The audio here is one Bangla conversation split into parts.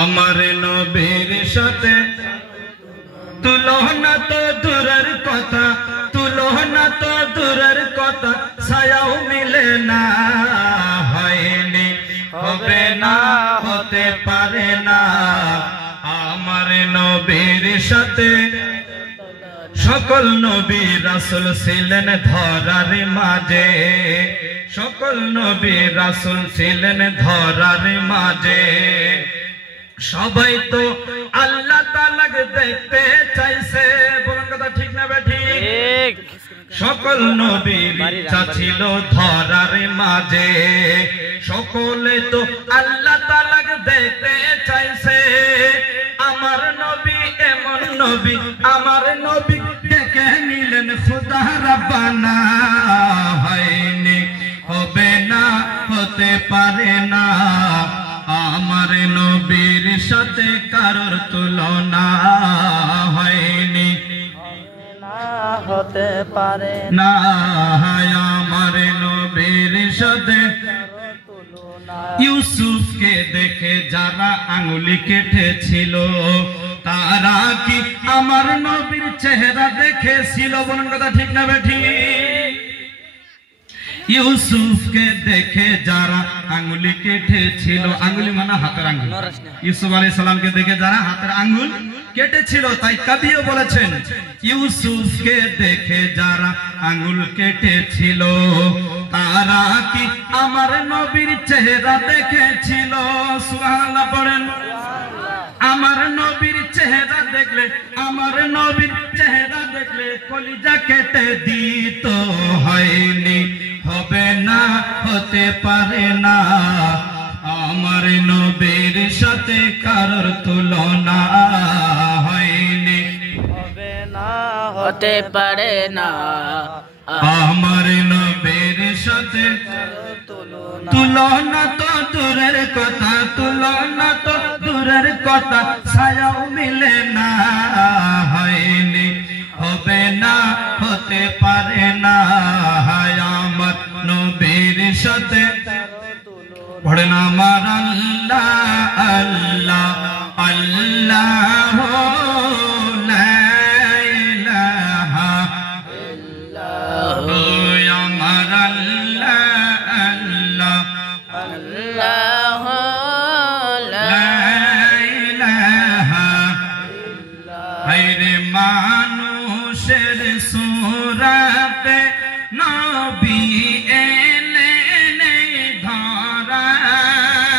আমার নবীর সাথে তুলনা তো দূরের কথা, তুলনা তো দূরের কথা, ছায়াও মিলে না, হয়নি, হবে না, হতে পারে না। আমার নবীর সাথে সকল নবী রাসূল ছিলেন ধরার মাঝে, সকল নবী রাসূল ছিলেন ধরার মাঝে। সবাই তো আল্লাহ তাআলাকে দেখতে চাইছে, বলুন কথা ঠিক না ঠিক? সকল নবীর ইচ্ছা ছিল ধরার মাঝে, সকলে তো আল্লাহ তাআলাকে দেখতে চাইছে। আমার নবী এমন নবী, আমার নবী ডেকে নিলেন খুদা রাব্বানা, হয়নি, হবে না, হতে পারে না। আমার নবীর সাথে কারোর তুলনা, হয়নি, হতে পারে না। আমার নবীর সাথে ইউসুফকে দেখে যারা আঙ্গুলি কেটেছিল, তারা কি আমার নবীর চেহারা দেখেছিল? বলুন কথা ঠিক না বেঠি? ইউসুফকে দেখে যারা আঙ্গুলি কেটেছিল, আঙ্গুলি মানে হাতের আঙ্গুল, ইউসুফ আলাইহিস সালামকে দেখে যারা হাতের আঙ্গুল কেটেছিল, তাই কবিও বলেছেন ইউসুফকে দেখে যারা আঙ্গুল কেটেছিল, তারা কি আমার নবীর চেহারা দেখেছিল? সুবহানাল্লাহ পড়েন। আমার নবীর চেহারা দেখলে, আমার নবীর চেহারা দেখলে কলিজা কেটে দিত, হয়নি, হবে না, হতে পারে না। আমার নবীর সাথে কারোর তুলনা, হয়নি, হবে না, হতে পারে না। আমার নবীর সাথে তুলনা তো দূরের কথা, তুলনা তো দূরের কথা, ছায়াও মিলে না, হয়নি, হবে না, হতে পারে না। আমার নবীর সাথে পড়েন আমার আল্লাহ আল্লাহ আল্লাহ, মানুষের সুরাতে নবী এলেন ধরায়,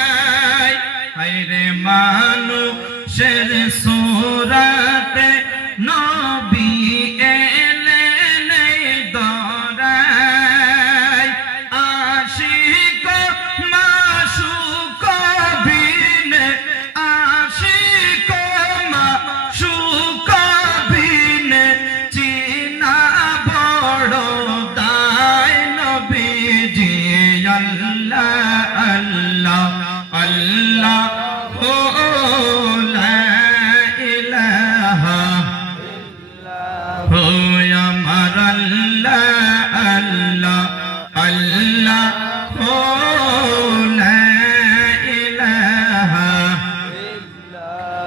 হায়রে মানুষের সুরাতে নবী এলেন ধরায়। আশিক মাশুক বিনে, আশিক মাশুক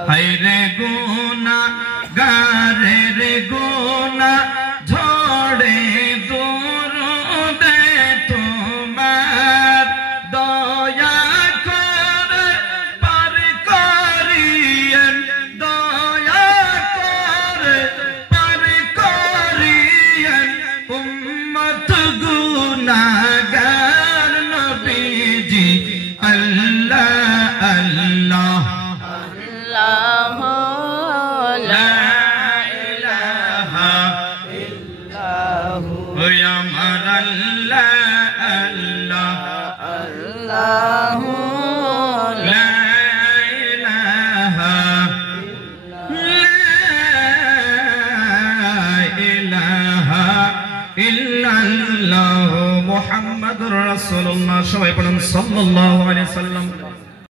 হায়রে গুনা গারের গুনা ঝড়ে দরুদে তোমার, দয়া করে পার করিয়েন, দয়া করে পার করিয়েন উম্মত গুনাহগার নবীজি। আল্লাহ আল্লাহ আমার আল্লাহ আল্লাহ আল্লাহ, লা ইলাহা ইল্লাল্লাহ মুহাম্মাদুর রাসূলুল্লাহ। সবাই পড়ুন সাল্লাল্লাহু আলাইহি ওয়াসাল্লাম।